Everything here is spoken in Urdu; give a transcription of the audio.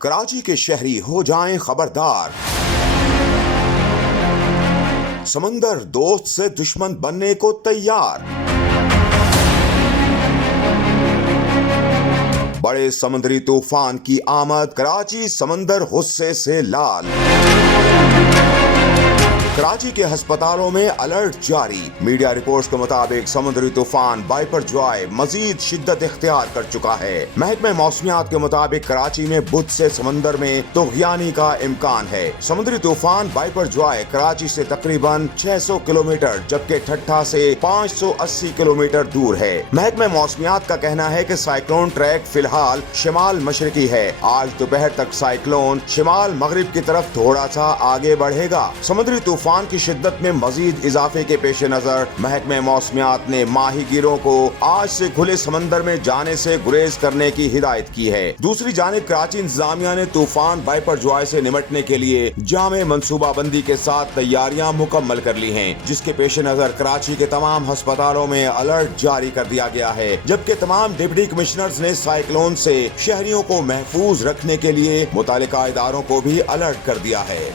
کراچی کے شہری ہو جائیں خبردار، سمندر دوست سے دشمن بننے کو تیار۔ بڑے سمندری طوفان کی آمد، کراچی سمندر غصے سے لال۔ کراچی کے ہسپتالوں میں الرٹ جاری، میڈیا رپورٹس کے مطابق سمندری طوفان بائپر جوائے مزید شدت اختیار کر چکا ہے۔ محکمہ موسمیات کے مطابق کراچی میں بدھ سے سمندر میں طغیانی کا امکان ہے۔ سمندری طوفان بائپر جوائے کراچی سے تقریباً 600 کلومیٹر جبکہ ٹھٹھا سے 580 کلومیٹر دور ہے۔ محکمہ موسمیات کا کہنا ہے کہ سائیکلون ٹریک فی الحال شمال مشرقی ہے۔ آج دوپہر تک سائیکلون شمال مغرب کی طرف تھوڑا سا آگے بڑھے گا۔ سمندری طوفان کی شدت میں مزید اضافے کے پیش نظر محکمہ موسمیات نے ماہی گیروں کو آج سے کھلے سمندر میں جانے سے گریز کرنے کی ہدایت کی ہے۔ دوسری جانب کراچی انتظامیہ نے طوفان بائپر جوائے سے نمٹنے کے لیے جامع منصوبہ بندی کے ساتھ تیاریاں مکمل کر لی ہیں، جس کے پیش نظر کراچی کے تمام ہسپتالوں میں الرٹ جاری کر دیا گیا ہے، جبکہ تمام ڈپٹی کمشنرز نے سائیکلون سے شہریوں کو محفوظ رکھنے کے لیے متعلقہ اداروں کو بھی الرٹ کر دیا ہے۔